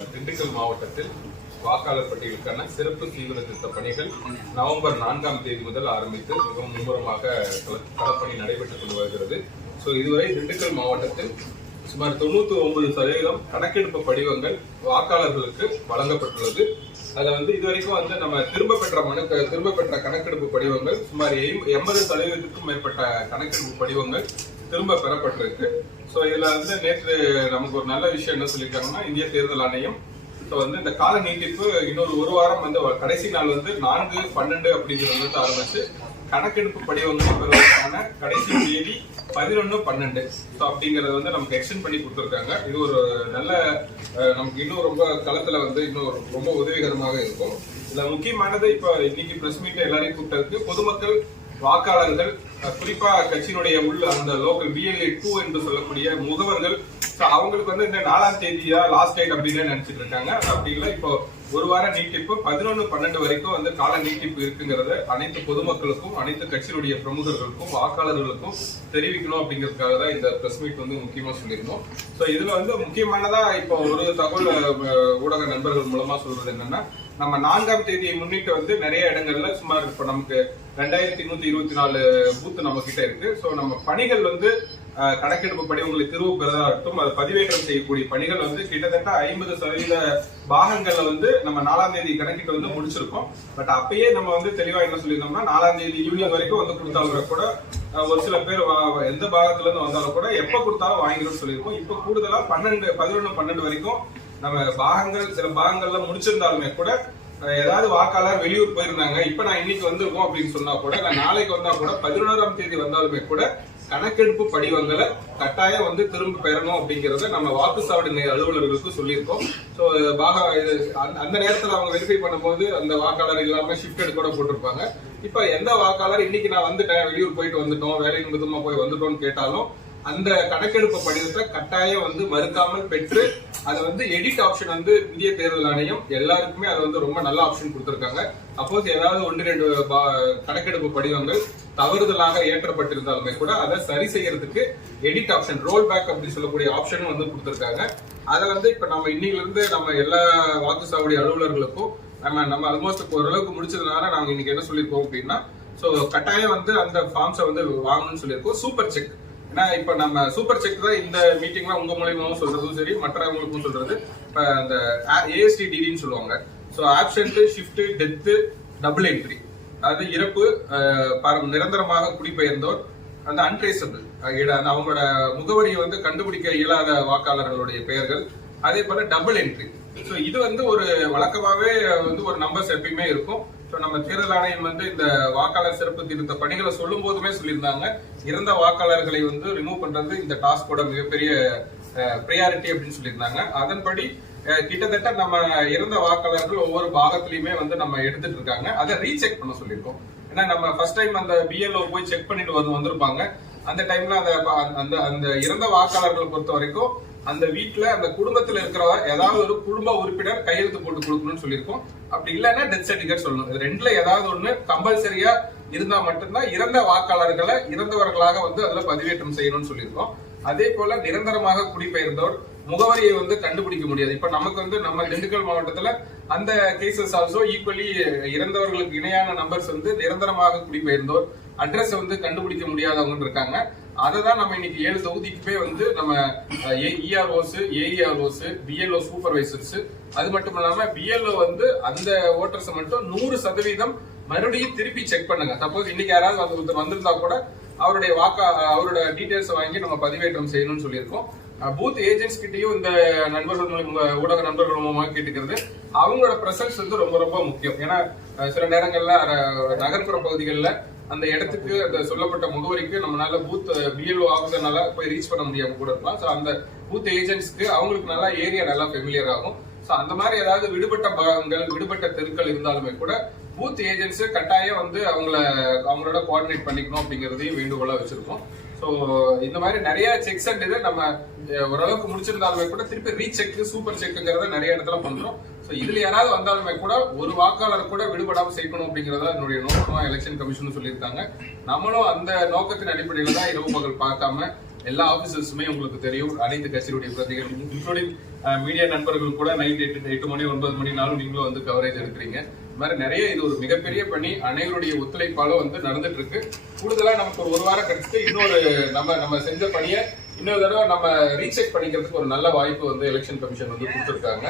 திண்டுக்கல் மாவட்டத்தில் வாக்காளர் பட்டியலுக்கான சிறப்பு தீவிர திட்ட பணிகள் நவம்பர் நான்காம் தேதி முதல் ஆரம்பித்து மிகவும் மும்முரமாக களப்பணி நடைபெற்றுக் கொண்டு வருகிறது. ஸோ இதுவரை திண்டுக்கல் மாவட்டத்தில் சுமார் தொண்ணூத்தி ஒன்பது சதவீதம் கணக்கெடுப்பு படிவங்கள் வாக்காளர்களுக்கு வழங்கப்பட்டுள்ளது. அதில் வந்து இதுவரைக்கும் வந்து நம்ம திரும்ப பெற்ற மனு திரும்ப பெற்ற கணக்கெடுப்பு படிவங்கள் சுமார் எண்பது சதவீதத்துக்கும் மேற்பட்ட கணக்கெடுப்பு படிவங்கள் திரும்ப பெறப்பட்டிருக்கு. ஸோ இதில் வந்து நேற்று நமக்கு ஒரு நல்ல விஷயம் என்ன சொல்லியிருக்காங்கன்னா இந்திய தேர்தல் ஆணையம். ஸோ வந்து இந்த கால நீட்டிப்பு இன்னொரு ஒரு வாரம் வந்து கடைசி நாள் வந்து நான்கு பன்னெண்டு அப்படிங்கிறது வந்து ஆரம்பிச்சு கணக்கெடுப்பு படிவங்கள் பெறுவதற்கான கடைசி தேதி பதினொன்று பன்னெண்டு. ஸோ அப்படிங்கிறத வந்து நமக்கு எக்ஸ்டென்ட் பண்ணி கொடுத்துருக்காங்க. இது ஒரு நல்ல நமக்கு இன்னும் ரொம்ப களத்துல வந்து இன்னும் ரொம்ப உதவிகரமாக இருக்கும். இதில் முக்கியமானது இப்போ இன்னைக்கு பிரஸ் மீட் எல்லாரையும் கூப்பிட்டதுக்கு பொதுமக்கள் வாக்காளர்கள் குறிப்பா கட்சியினுடைய உள்ள அந்த லோக்கல் பிஎல்ஏ டூ என்று சொல்லக்கூடிய முகவர்கள் அவங்களுக்கு வந்து இந்த நாலாம் தேதியா லாஸ்ட் டேட் அப்படின்னு நினைச்சிட்டு இருக்காங்க. அப்படி இல்லை இப்போ ஒரு வார நீட்டிப்பு பதினொன்னு பன்னெண்டு வரைக்கும் வந்து கால நீட்டிப்பு இருக்குங்கிறத அனைத்து பொதுமக்களுக்கும் அனைத்து கட்சியினுடைய பிரமுகர்களுக்கும் வாக்காளர்களுக்கும் தெரிவிக்கணும் அப்படிங்கிறதுக்காக தான் இந்த பிரஸ் மீட் வந்து முக்கியமா சொல்லியிருந்தோம். சோ இதுல வந்து முக்கியமானதா இப்போ ஒரு தகவல் ஊடக நண்பர்கள் மூலமா சொல்றது என்னன்னா நம்ம நான்காம் தேதியை முன்னிட்டு வந்து நிறைய இடங்கள்ல சுமார் இப்ப நமக்கு ரெண்டாயிரத்தி நூத்தி இருபத்தி நாலு பூத் நம்ம கிட்ட இருக்கு. சோ நம்ம பணிகள் வந்து கணக்கெடுப்பு படி உங்களுக்கு திருவு பெறதாகட்டும் அதை பதிவேற்றம் செய்யக்கூடிய பணிகள் வந்து கிட்டத்தட்ட ஐம்பது சதவீத பாகங்கள்ல வந்து நம்ம நாலாம் தேதி கணக்கிட்டு வந்து முடிச்சிருக்கோம். பட் அப்பயே நம்ம வந்து தெளிவா என்ன சொல்லியிருந்தோம்னா நாலாம் தேதி ஈவினிங் வரைக்கும் வந்து கொடுத்தாலும் கூட ஒரு சில பேர் எந்த பாகத்துல இருந்து வந்தாலும் கூட எப்ப கொடுத்தாலும் வாங்கிடும் சொல்லியிருக்கோம். இப்ப கூடுதலா பன்னெண்டு பதினொன்னு பன்னெண்டு வரைக்கும் நம்ம பாகங்கள் சில பாகங்கள்ல முடிச்சிருந்தாலுமே கூட ஏதாவது வாக்காளர் வெளியூர் போயிருந்தாங்க இப்ப நான் இன்னைக்கு வந்திருக்கோம் அப்படின்னு சொன்னா கூட நான் நாளைக்கு வந்தா கூட பதினோராம் தேதி வந்தாலுமே கூட கணக்கெடுப்பு படிவங்களை கட்டாயம் வந்து திரும்ப பெறணும் அப்படிங்கறத நம்ம வாக்குச்சாவடி நிலைய அலுவலர்களுக்கு சொல்லியிருக்கோம். ஸோ பாக இது அந்த- அந்த அவங்க வெரிஃபை பண்ணும்போது அந்த வாக்காளர் இல்லாம ஷிஃப்ட் கூட போட்டிருப்பாங்க. இப்ப எந்த வாக்காளர் இன்னைக்கு நான் வந்துட்டேன் வெளியூர் போயிட்டு வந்துட்டோம் வேலை நிமித்தமா போய் வந்துட்டோம்னு கேட்டாலும் அந்த கணக்கெடுப்பு படிவத்தை கட்டாயம் வந்து மறுக்காமல் பெற்று அதை வந்து எடிட் ஆப்ஷன் வந்து இந்திய தேர்தல் ஆணையம் எல்லாருக்குமே அதை வந்து ரொம்ப நல்ல ஆப்ஷன் கொடுத்துருக்காங்க. அப்போது ஏதாவது ஒன்று ரெண்டு பா- கணக்கெடுப்பு படிவங்கள் தவறுதலாக ஏற்றப்பட்டிருந்தாலுமே கூட அதை சரி செய்யறதுக்கு எடிட் ஆப்ஷன் ரோல் பேக் அப்படின்னு சொல்லக்கூடிய ஆப்ஷனும் வந்து கொடுத்துருக்காங்க. அதை வந்து இப்ப நம்ம இன்னையில நம்ம எல்லா வாக்குச்சாவடி அலுவலர்களுக்கும் நம்ம நம்ம ஆல்மோஸ்ட் ஓரளவுக்கு முடிச்சதுனால நாங்க இன்னைக்கு என்ன சொல்லியிருக்கோம் அப்படின்னா ஸோ கட்டாயம் வந்து அந்த ஃபார்ம்ஸை வந்து வாங்கணும்னு சொல்லியிருக்கோம். சூப்பர் செக் ஏன்னா இப்ப நம்ம சூப்பர் செக் தான் இந்த மீட்டிங்ல உங்க மூலியமாவும் சொல்றதும் சரி மற்றவங்களுக்கும் சொல்றது. இப்ப அந்த ஏஎஸ்டி டிடின்னு சொல்லுவாங்க. So absent shift death double entry அதாவது இறப்பு பர- நிரந்தரமாக குடிபெயர்ந்தோர் அந்த அன்ட்ரேசபிள் அவங்களோட முகவரியை வந்து கண்டுபிடிக்க இயலாத வாக்காளர்களுடைய பெயர்கள். அதே போல டபுள் என்ட்ரி ஸோ இது வந்து ஒரு வழக்கமாகவே வந்து ஒரு நம்பர்ஸ் எப்பயுமே இருக்கும். ஸோ நம்ம தேர்தல் ஆணையம் வந்து இந்த வாக்காளர் சிறப்பு திருத்த பணிகளை சொல்லும் போதுமே சொல்லியிருந்தாங்க. இறந்த வாக்காளர்களை வந்து ரிமூவ் பண்றது இந்த டாஸ்கோட மிகப்பெரிய ப்ரியாரிட்டி அப்படின்னு சொல்லியிருந்தாங்க. அதன்படி கிட்டத்தட்ட நம்ம இறந்த வாக்காளர்கள் ஒவ்வொரு பாகத்திலயுமே வந்து நம்ம எடுத்துட்டு இருக்காங்க. அதை ரீசெக் பண்ண சொல்லியிருக்கோம். ஏன்னா நம்ம ஃபர்ஸ்ட் டைம் அந்த பிஎல்ஓ போய் செக் பண்ணிட்டு வந்து வந்திருப்பாங்க. அந்த டைம்ல அந்த அந்த அந்த இறந்த வாக்காளர்களை பொறுத்த வரைக்கும் அந்த வீட்டுல அந்த குடும்பத்துல இருக்கிற ஏதாவது ஒரு குடும்ப உறுப்பினர் கையெழுத்து போட்டு கொடுக்கணும்னு சொல்லியிருக்கோம். அப்படி இல்லைன்னா டெத் சர்டிபிகேட் சொல்லணும். இது ரெண்டுல ஏதாவது ஒண்ணு கம்பல்சரியா இருந்தா மட்டும்தான் இறந்த வாக்காளர்களை இறந்தவர்களாக வந்து அதுல பதிவேற்றம் செய்யணும்னு சொல்லியிருக்கோம். அதே போல நிரந்தரமாக குடிபெயர்ந்தோர் முகவரியை வந்து கண்டுபிடிக்க முடியாது. இப்ப நமக்கு வந்து நம்ம திண்டுக்கல் மாவட்டத்துல அந்த கேசஸ் ஆல்சோ ஈக்குவலி இறந்தவர்களுக்கு இணையான நம்பர்ஸ் வந்து நிரந்தரமாக குடிபெயர்ந்தோர் அட்ரஸ் வந்து கண்டுபிடிக்க முடியாதவங்க இருக்காங்க. அதை தான் நம்ம இன்னைக்கு ஏழு தொகுதிக்குமே வந்து நம்ம இஆர்ஓஸ் ஏஇஆர்ஓஸ் பிஎல்ஓ சூப்பர்வைசர்ஸ் அது மட்டும் இல்லாம பிஎல்ஓ வந்து அந்த ஓட்டர்ஸை மட்டும் நூறு சதவீதம் மறுபடியும் திருப்பி செக் பண்ணுங்க. சப்போஸ் இன்னைக்கு யாராவது வந்து ஒருத்தர் வந்திருந்தா கூட அவருடைய வாக்கா அவரோட டீட்டெயில்ஸை வாங்கி நம்ம பதிவேற்றம் செய்யணும்னு சொல்லியிருக்கோம். பூத் ஏஜென்ட்ஸ் கிட்டையும் இந்த நண்பர்கள் மூலமா ஊடக நண்பர்கள் மூலமா கேட்டுக்கிறது. அவங்களோட பிரசன்ஸ் வந்து ரொம்ப ரொம்ப முக்கியம். ஏன்னா சில நேரங்கள்ல நகர்ப்புற பகுதிகளில் அந்த இடத்துக்கு அந்த சொல்லப்பட்ட முகவரிக்கு நம்மளால பூத் பிஎல்ஓ ஆஃபீஸர்னால போய் ரீச் பண்ண முடியாம கூட இருக்கலாம். ஸோ அந்த பூத் ஏஜென்ட்ஸ்க்கு அவங்களுக்கு நல்லா ஏரியா நல்லா ஃபெமிலியர் ஆகும். ஸோ அந்த மாதிரி ஏதாவது விடுபட்ட பாகங்கள் விடுபட்ட தெருக்கள் இருந்தாலுமே கூட பூத் ஏஜென்ட்ஸ் கட்டாயம் வந்து அவங்கள அவங்களோட கோஆர்டினேட் பண்ணிக்கணும் அப்படிங்கிறதையும் வேண்டுகோளாக வச்சிருக்கோம். ஸோ இந்த மாதிரி நிறைய செக்ஸ் அண்ட் இது நம்ம ஓரளவுக்கு முடிச்சிருந்தாலுமே கூட திருப்பி ரீசெக் சூப்பர் செக்குங்கிறத நிறைய இடத்துல பண்றோம். ஸோ இதுல யாராவது வந்தாலுமே கூட ஒரு வாக்காளர் கூட விடுபடாம செய்யணும் அப்படிங்கறத என்னுடைய நோக்கமா எலெக்ஷன் கமிஷன் சொல்லியிருக்காங்க. நம்மளும் அந்த நோக்கத்தின் அடிப்படையில தான் இரவு பகல் பார்க்காம எல்லா ஆபீசர்ஸுமே உங்களுக்கு தெரியும். அனைத்து கட்சியுடைய பிரதிகள் இன்க்ளூடிங் மீடியா நண்பர்கள் கூட நைட் எட்டு எட்டு மணி ஒன்பது மணி நாளும் நீங்களும் வந்து கவரேஜ் எடுக்கிறீங்க. மாதிரி நிறைய இது ஒரு மிகப்பெரிய பணி. அனைவருடைய ஒத்துழைப்பாலும் வந்து நடந்துட்டு இருக்கு கூடுதலா நமக்கு ஒரு ஒரு வாரம் கழிச்சு இன்னொரு நம்ம நம்ம செஞ்ச பணியை இன்னொரு தடவை நம்ம ரீசெக் பண்ணிக்கிறதுக்கு ஒரு நல்ல வாய்ப்பு வந்து எலெக்ஷன் கமிஷன் வந்து கொடுத்துருக்காங்க.